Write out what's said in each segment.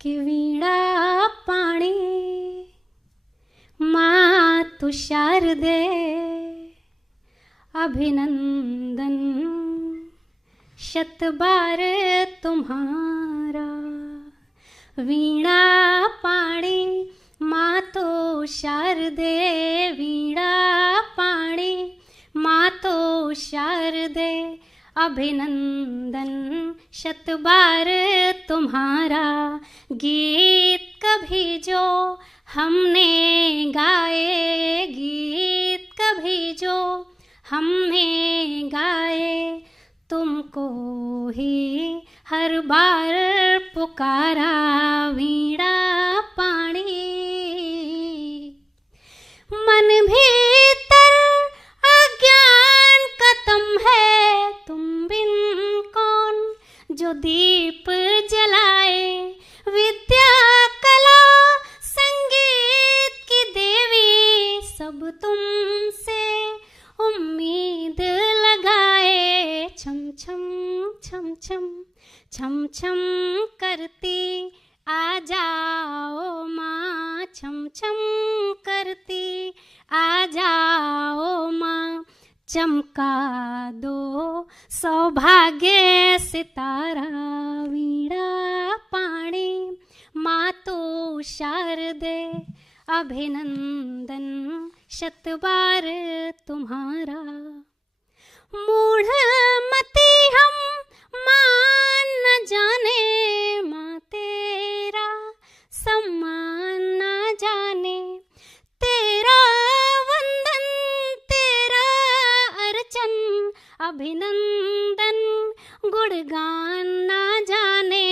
कि वीणा पाणी मातु शारदे अभिनंदन शत बार तुम्हारा। वीणा पाणी मातो शारदे, वीणा पाणी मातो शारदे अभिनंदन शत बार तुम्हारा। गीत कभी जो हमने गाए, गीत कभी जो हमने गाए, तुमको ही हर बार पुकारा। वीणा पाणी मन भीतर अज्ञान का तुम है, तुम बिन कौन जो दीप जलाए। विद्या कला संगीत की देवी सब तुमसे उम्मीद लगाए। छम छम छम छम छम छम करती आ जाओ माँ, छम छम करती आ जाओ माँ। चमका दो सौभाग्य सितारा। वीणा पाणी मातो शारदे अभिनंदन शत बार तुम्हारा। मूढ़ मति हम मान न जाने, माँ तेरा सम्मान न जाने। तेरा वंदन तेरा अर्चन अभिनंदन गुणगान न जाने।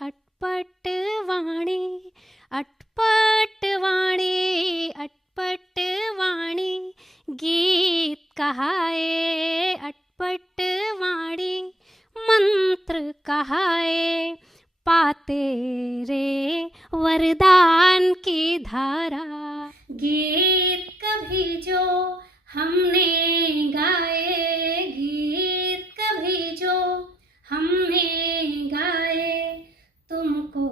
अटपट वाणी अटपट वाणी अटपट वाणी गीत कहाए। अटपट वाणी मंत्र कहाए, पाते रे वरदान की धारा। गीत कभी जो हमने गाए, गीत कभी जो हमने गाए, तुमको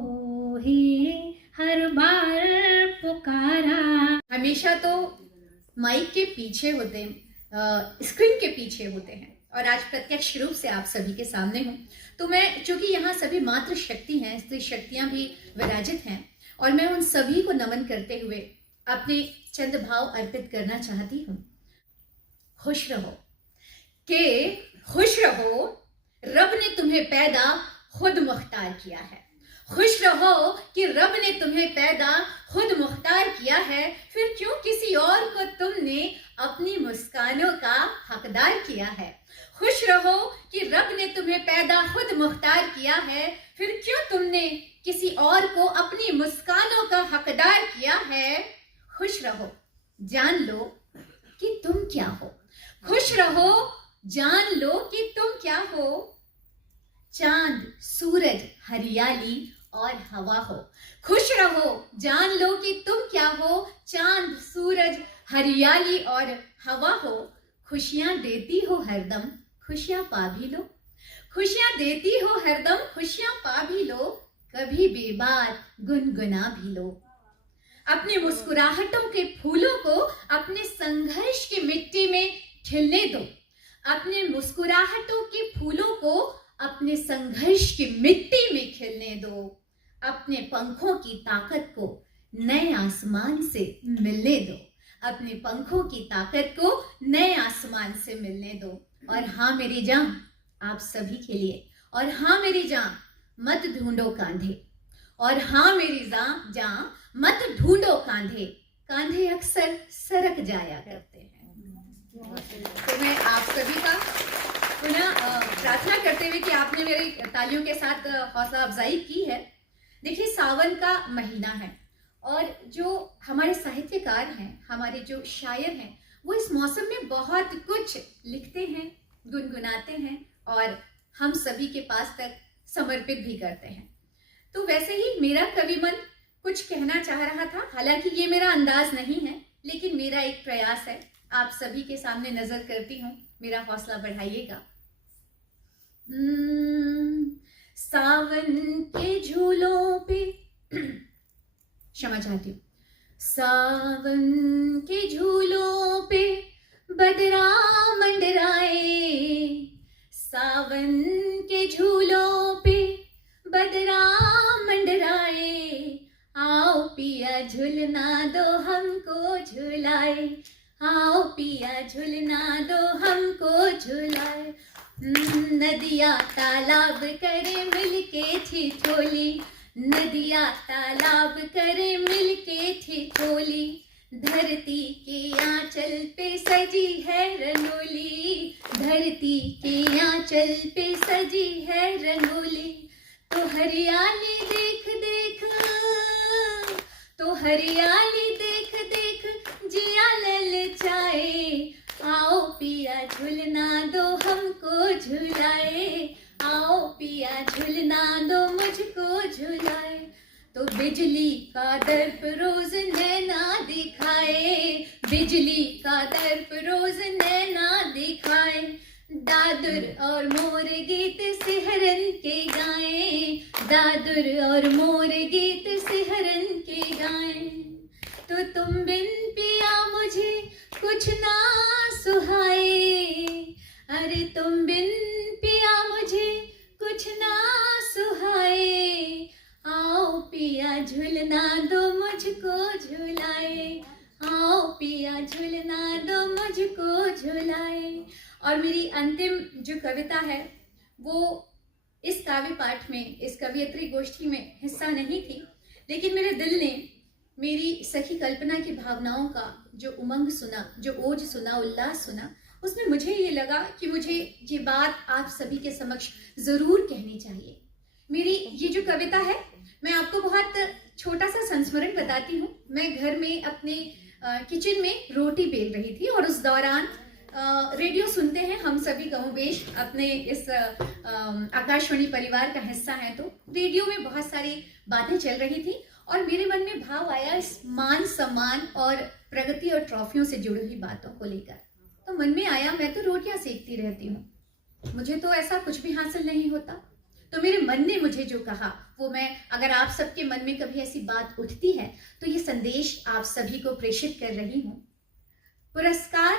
ही हर बार पुकारा। हमेशा तो माइक के पीछे होते हैं, स्क्रीन के पीछे होते हैं, और आज प्रत्यक्ष रूप से आप सभी के सामने हूँ। तो मैं, चूंकि यहाँ सभी मात्र शक्ति हैं, स्त्री शक्तियाँ भी विराजित हैं, और मैं उन सभी को नमन करते हुए अपने चंद भाव अर्पित करना चाहती हूँ। खुश रहो कि खुश रहो, रब ने तुम्हें पैदा खुद मुख्तार किया है। खुश रहो कि रब ने तुम्हें पैदा खुद मुख्तार किया है, फिर क्यों किसी और को तुमने अपनी मुस्कानों का हकदार किया है। खुश रहो कि रब ने तुम्हें पैदा खुद मुख्तार किया है, फिर क्यों तुमने किसी और को अपनी मुस्कानों का हकदार किया है। खुश रहो, जान लो कि तुम क्या हो। खुश रहो, जान लो कि तुम क्या हो। चांद, सूरज, हरियाली और हवा हो। खुश रहो, जान लो कि तुम क्या हो। चांद, सूरज, हरियाली और हवा हो। खुशियां देती हो हरदम, खुशियां पा भी लो। खुशियां देती हो हरदम, खुशियां पा भी लो। कभी बेबात गुनगुना भी लो। अपनी मुस्कुराहटों के फूलों को अपने संघर्ष की मिट्टी में खिलने दो। अपने मुस्कुराहटों के फूलों को अपने संघर्ष की मिट्टी में खिलने दो। अपने पंखों की ताकत को नए आसमान से मिलने दो। अपने पंखों की ताकत को नए आसमान से मिलने दो। और हाँ मेरी जान, आप सभी के लिए, और हाँ मेरी जान, मत ढूंढो कांधे। और हाँ मेरी जान, मत ढूंढो कांधे। कांधे अक्सर सरक जाया करते हैं। तो मैं आप सभी का पुनः प्रार्थना करते हुए कि आपने मेरी तालियों के साथ हौसला अफजाई की है। देखिए, सावन का महीना है, और जो हमारे साहित्यकार हैं, हमारे जो शायर हैं, वो इस मौसम में बहुत कुछ लिखते हैं, गुनगुनाते हैं, और हम सभी के पास तक समर्पित भी करते हैं। तो वैसे ही मेरा कवि मन कुछ कहना चाह रहा था। हालांकि ये मेरा अंदाज नहीं है, लेकिन मेरा एक प्रयास है। आप सभी के सामने नजर करती हूँ, मेरा हौसला बढ़ाइएगा। सावन के झूलों पे क्षमा चाहती हूँ। सावन के झूलों पे बदरा मंडराए, सावन के झूलों पे बदरा मंडराए, आओ पिया झुलना दो हमको झुलाए, आओ पिया झुलना दो हमको झुलाए। नदिया तालाब करे मिलके ठिठोली, नदिया तालाब करे मिलके ठिठोली, धरती के आंचल पे सजी है रंगोली, धरती के आंचल पे सजी है रंगोली। तो हरियाली देख देख, तो हरियाली देख देख जिया ललचाए, आओ पिया झुलना दो हमको झुलाए, आओ पिया झुलना दो मुझको झुलाए। तो बिजली का दर्प रोज नैना दिखाए, बिजली का दर्प रोज नैना दिखाए, दादुर और मोर गीत सिहरन के गाएं, दादुर और मोर गीत सिहरन के गाएं। तो तुम बिन पिया मुझे कुछ ना सुहाए, अरे तुम बिन पिया मुझे कुछ ना सुहाए, आओ पिया झुलना दो मुझको झुलाए, आओ पिया झुलना दो मुझको झुलाए। और मेरी अंतिम जो कविता है वो इस काव्य पाठ में, इस कवियत्री गोष्ठी में हिस्सा नहीं थी, लेकिन मेरे दिल ने मेरी सखी कल्पना की भावनाओं का जो उमंग सुना, जो ओज सुना, उल्लास सुना, उसमें मुझे ये लगा कि मुझे ये बात आप सभी के समक्ष जरूर कहनी चाहिए। मेरी ये जो कविता है, मैं आपको बहुत छोटा सा संस्मरण बताती हूँ। मैं घर में अपने किचन में रोटी बेल रही थी और उस दौरान रेडियो सुनते हैं हम सभी कमोबेश, अपने इस आकाशवाणी परिवार का हिस्सा हैं, तो रेडियो में बहुत सारी बातें चल रही थी और मेरे मन में भाव आया इस मान सम्मान और प्रगति और ट्रॉफियों से जुड़ी हुई बातों को लेकर। तो मन में आया, मैं तो रोटियां सेकती रहती हूँ, मुझे तो ऐसा कुछ भी हासिल नहीं होता। तो मेरे मन ने मुझे जो कहा वो मैं, अगर आप सबके मन में कभी ऐसी बात उठती है तो ये संदेश आप सभी को प्रेषित कर रही हूँ। पुरस्कार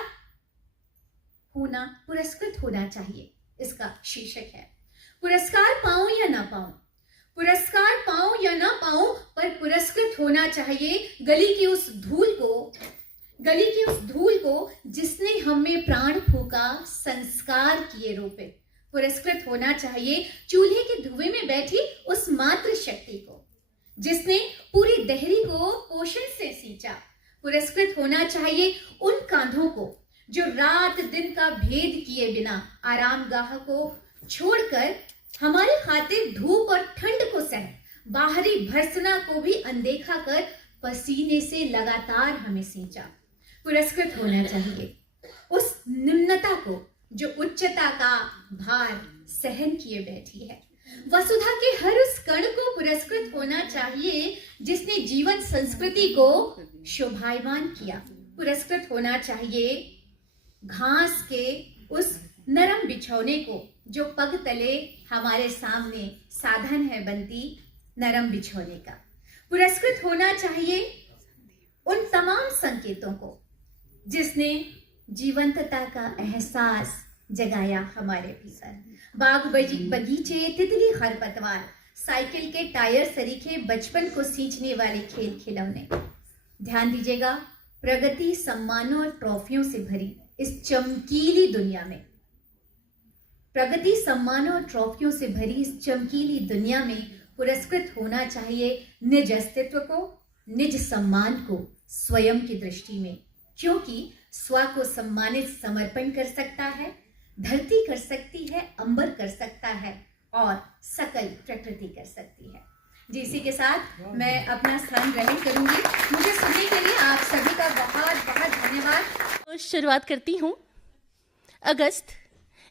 होना, पुरस्कृत होना चाहिए, इसका शीर्षक है। पुरस्कार पाऊं या ना पाऊं, पुरस्कार पाऊं या ना पाऊं, पर पुरस्कृत होना चाहिए गली की उस धूल को, गली की उस धूल को जिसने हमें प्राण फूका, संस्कार किए रोपे। पुरस्कृत होना चाहिए चूल्हे के धुएं में बैठी उस मातृ शक्ति को जिसने पूरी दहरी को पोषण से सींचा। पुरस्कृत होना चाहिए उन कांधों को जो रात दिन का भेद किए बिना आरामगाह को छोड़कर हमारे खातिर धूप और ठंड को सह, बाहरी भर्सना को भी अनदेखा कर पसीने से लगातार हमें सींचा। पुरस्कृत होना चाहिए उस निम्नता को जो उच्चता का भार सहन किए बैठी है। वसुधा के हर उस कण को पुरस्कृत होना चाहिए जिसने जीवन संस्कृति को शोभायमान किया। पुरस्कृत होना चाहिए घास के उस नरम बिछौने को जो पग तले हमारे सामने साधन है बनती नरम बिछौने का। पुरस्कृत होना चाहिए उन तमाम संकेतों को जिसने जीवंतता का एहसास जगाया हमारे भीतर। बाग बगीचे, तितली, खरपतवार, साइकिल के टायर सरीखे बचपन को सींचने वाले खेल खिलौने। ध्यान दीजिएगा, प्रगति सम्मानों और ट्रॉफियों से भरी इस चमकीली दुनिया में, प्रगति सम्मानों और ट्रॉफियों से भरी इस चमकीली दुनिया में पुरस्कृत होना चाहिए निज अस्तित्व को, निज सम्मान को स्वयं की दृष्टि में, क्योंकि स्व को सम्मानित समर्पण कर सकता है, धरती कर सकती है, अंबर कर सकता है और सकल प्रकृति कर सकती है। जी, इसी के साथ मैं अपना स्थान ग्रहण करूंगी। मुझे सुनने के लिए आप सभी का बहुत बहुत धन्यवाद। शुरुआत करती हूँ। अगस्त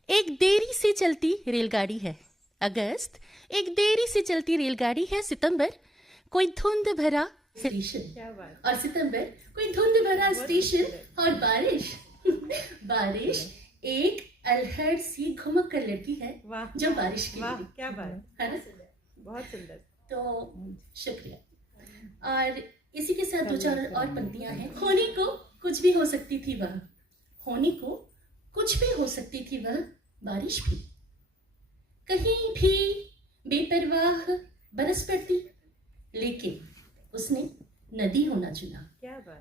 एक देरी से चलती रेलगाड़ी है, अगस्त एक देरी से चलती रेलगाड़ी है, सितंबर कोई धुंध भरा स्टेशन और सितंबर कोई धुंध भरा स्टेशन और बारिश बारिश एक अलहड़ सी घुमक कर लड़की है जो बारिश के लिए। क्या बात है ना? बहुत सुंदर। तो शुक्रिया। और इसी के साथ 2-4 और पंक्तियां हैं। होने को कुछ भी हो सकती थी वह, होने को कुछ भी हो सकती थी वह बारिश भी, कहीं भी बेपरवाह बरस पड़ती, लेकिन उसने नदी होना चुना,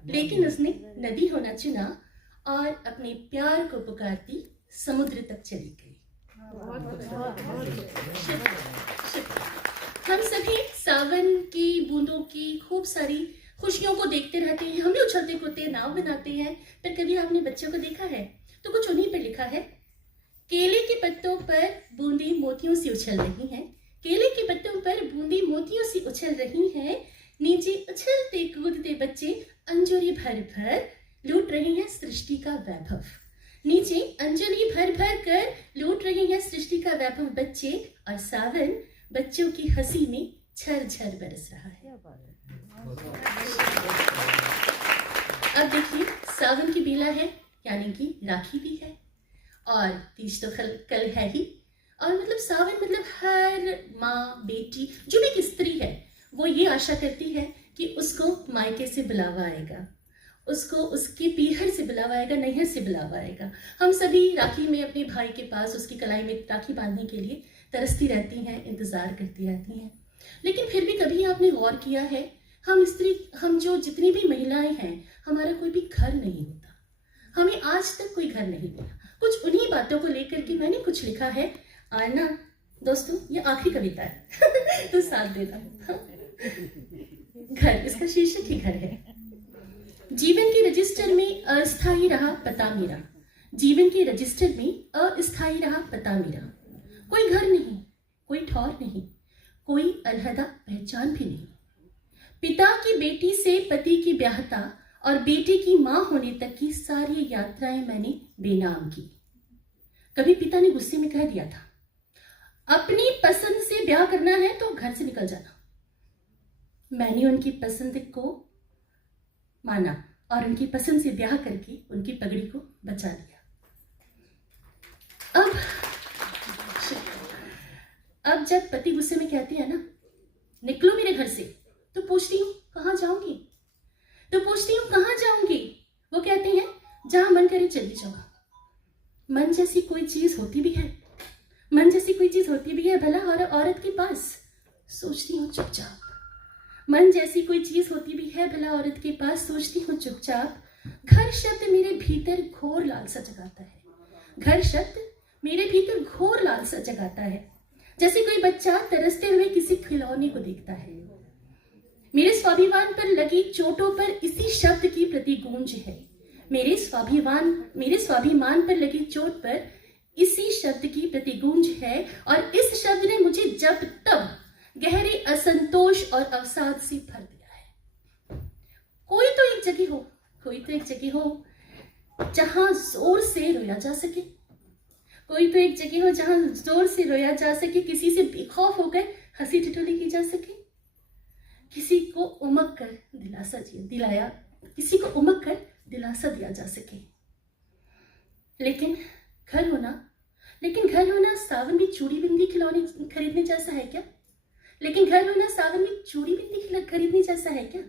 लेकिन उसने नदी होना चुना और अपने प्यार को पुकारती समुद्र तक चली गई। हम सभी सावन की बूंदों की खूब सारी खुशियों को देखते रहते हैं, हम भी उछलते कूदते नाव बनाते हैं, पर कभी आपने बच्चों को देखा है तो कुछ उन्हीं पर लिखा है, केले के पत्तों पर बूंदी मोतियों से उछल रही हैं, केले के पत्तों पर बूंदी मोतियों से उछल रही हैं, नीचे उछलते कूदते बच्चे अंजलि भर भर लूट रहे हैं सृष्टि का वैभव, नीचे अंजलि भर भर कर लूट रहे हैं सृष्टि का वैभव बच्चे, और सावन बच्चों की हंसी में झरझर बरस रहा है। अब देखिए, सावन की बेला है, यानी कि राखी भी है, और तीज तो कल है ही, और मतलब सावन मतलब हर माँ बेटी जो भी एक स्त्री है वो ये आशा करती है कि उसको मायके से बुलावा आएगा, उसको उसकी पीहर से बुलावा आएगा, नैहर से बुलावा आएगा। हम सभी राखी में अपने भाई के पास उसकी कलाई में राखी बांधने के लिए तरसती रहती हैं, इंतजार करती रहती हैं। लेकिन फिर भी कभी आपने गौर किया है, हम जो जितनी भी महिलाएं हैं, हमारा कोई भी घर नहीं होता, हमें आज तक कोई घर नहीं मिला। कुछ उन्हीं बातों को लेकर के मैंने कुछ लिखा है, और ना दोस्तों ये आखिरी कविता है तो साथ देना। घर, इसका शीर्षक ही घर है। जीवन के रजिस्टर में अस्थायी रहा पता मेरा, जीवन के रजिस्टर में अस्थायी रहा पता मेरा, कोई घर नहीं, कोई ठौर नहीं, कोई अलहदा पहचान भी नहीं, पिता की बेटी से पति की ब्याहता और बेटे की मां होने तक की सारी यात्राएं मैंने बेनाम की। कभी पिता ने गुस्से में कह दिया था, अपनी पसंद से ब्याह करना है तो घर से निकल जाना। मैंने उनकी पसंद को माना और उनकी पसंद से ब्याह करके उनकी पगड़ी को बचा लिया। अब जब पति गुस्से में कहते हैं ना, निकलो मेरे घर से, तो पूछती हूँ कहाँ जाऊंगी, वो कहते हैं जहां मन करे चली जाओ। मन जैसी कोई चीज होती भी है, भला और औरत के पास, सोचती हूँ चुपचाप। मन जैसी कोई चीज होती भी है भला औरत के पास, सोचती हूँ चुपचाप। घर शब्द मेरे भीतर घोर लालसा जगाता है, घर शब्द मेरे भीतर घोर लालसा जगाता है, जैसे कोई बच्चा तरसते हुए किसी खिलौने को देखता है। मेरे स्वाभिमान पर लगी चोटों पर इसी शब्द की प्रतिगूंज है, मेरे स्वाभिमान पर लगी चोट पर इसी शब्द की प्रतिगूंज है, और इस शब्द ने मुझे जब तब गहरे असंतोष और अवसाद से भर दिया है। कोई तो एक जगह हो जहां जोर से रोया जा सके, किसी से बेखौफ होकर हंसी ठिठोली की जा सके, किसी को उमक कर दिलासा दिया जा सके। लेकिन घर होना सावन में चूड़ी बिंदी खिलौने खरीदने जैसा है क्या?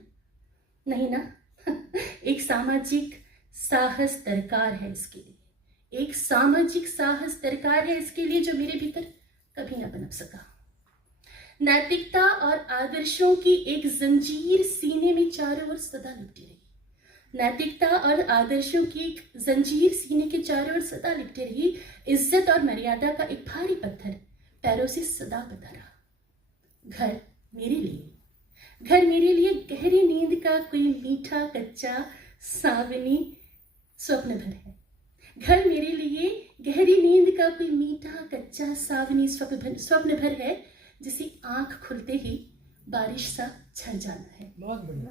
नहीं ना। एक सामाजिक साहस दरकार है इसके लिए, जो मेरे भीतर कभी ना पनप सका। नैतिकता और आदर्शों की एक जंजीर सीने में चारों ओर सदा लिपटी रही। इज्जत और मर्यादा का एक भारी पत्थर पैरों से सदा बंधा रहा। घर मेरे लिए गहरी नींद का कोई मीठा कच्चा सावनी स्वप्न भर है। घर मेरे लिए गहरी नींद का कोई मीठा कच्चा सावनी स्वप्न भर है, जिसे आंख खुलते ही बारिश सा छर जाना है। बहुत बढ़िया।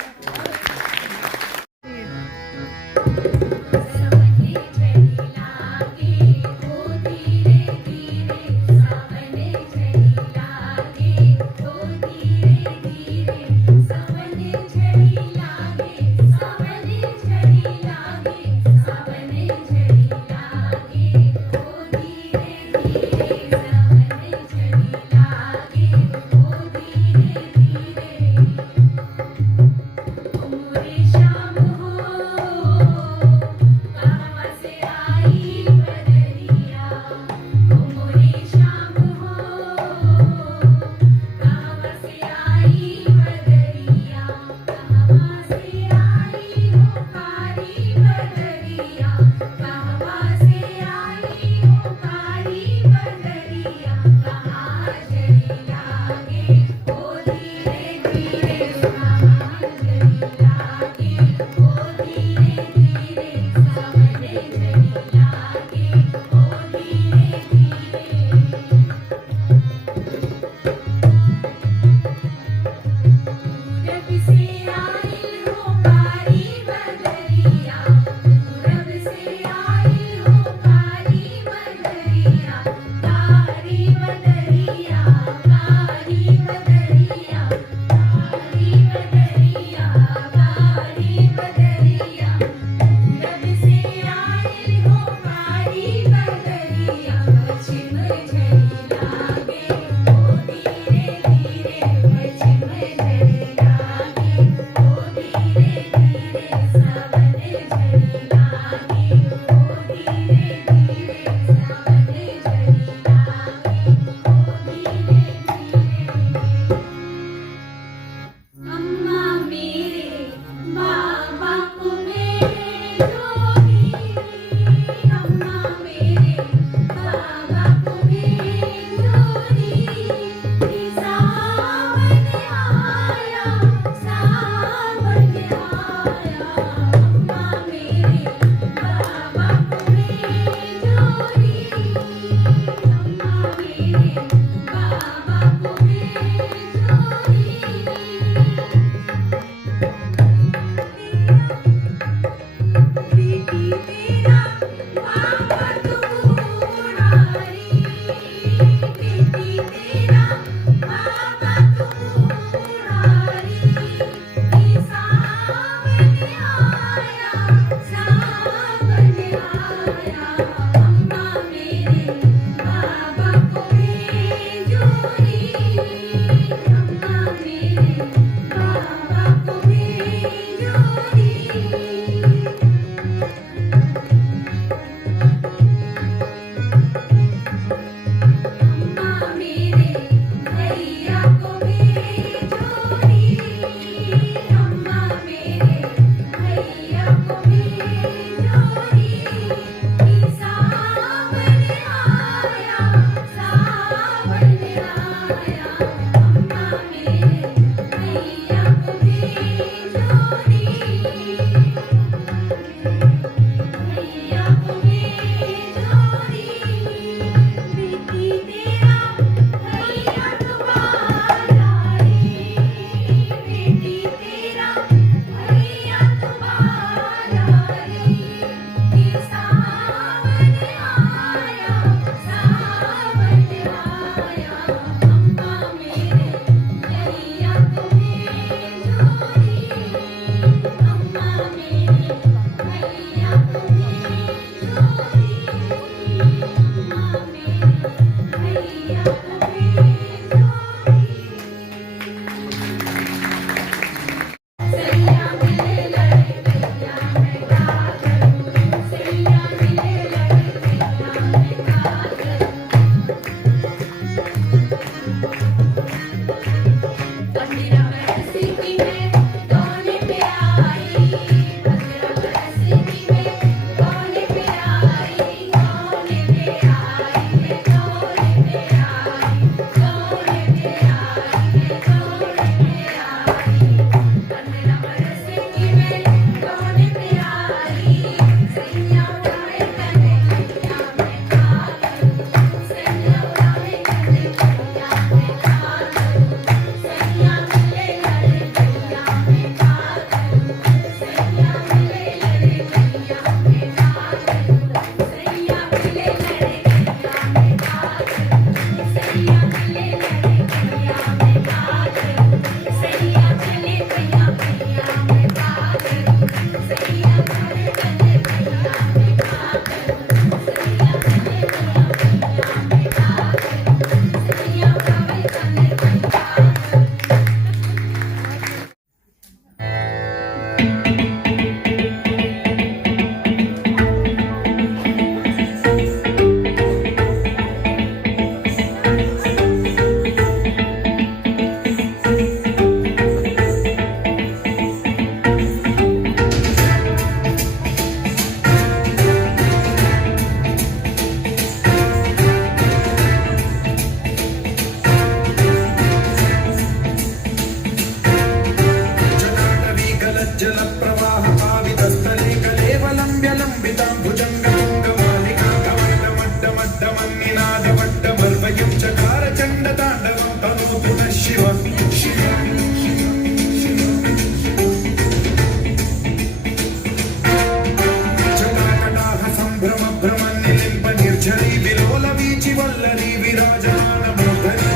वल्लरी विराजमान मूर्धनि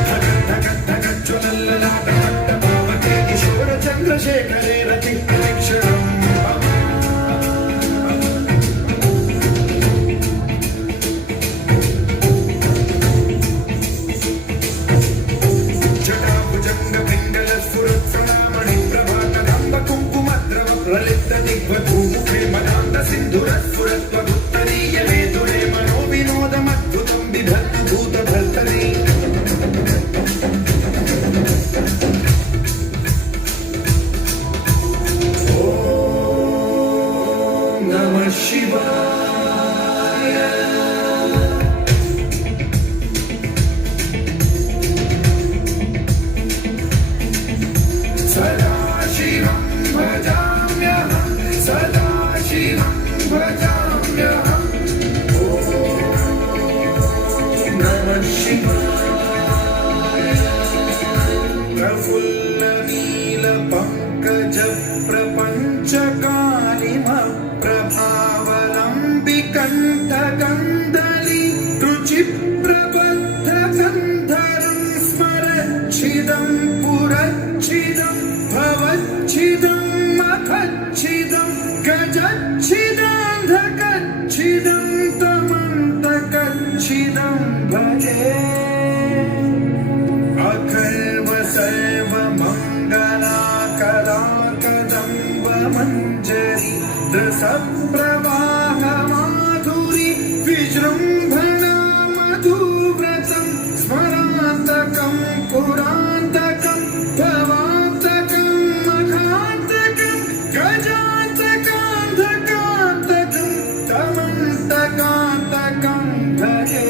धगज्ज्वलल्ललाट पट्टपावके किशोर चन्द्रशेखरे रतिक्षणम् कंठगंधली रुचिप्रबद्धगंधरं स्मरच्छिदं पुरच्छिदं भवच्छिदं मखच्छिदं गजच्छिदान्धकच्छिदं तमन्तकच्छिदं भजे अखर्व सर्वमङ्गलाकलाकदम्ब मञ्जरी द्रसप्रवाह माधुरी विजृम्भणा मधुव्रतं स्मरान्तकं पुरान्तकं भवान्तकं मखान्तकं गजान्तकान्धकान्तकं तमन्तकान्तकं भजे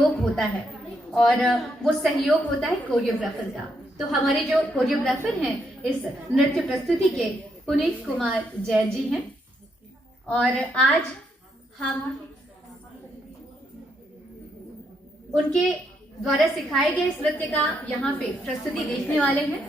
सहयोग होता है, और वो सहयोग होता है कोरियोग्राफर का। तो हमारे जो कोरियोग्राफर हैं इस नृत्य प्रस्तुति के, पुनीत कुमार जैन जी हैं, और आज हम उनके द्वारा सिखाए गए इस नृत्य का यहाँ पे प्रस्तुति देखने वाले हैं।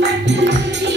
पटदरी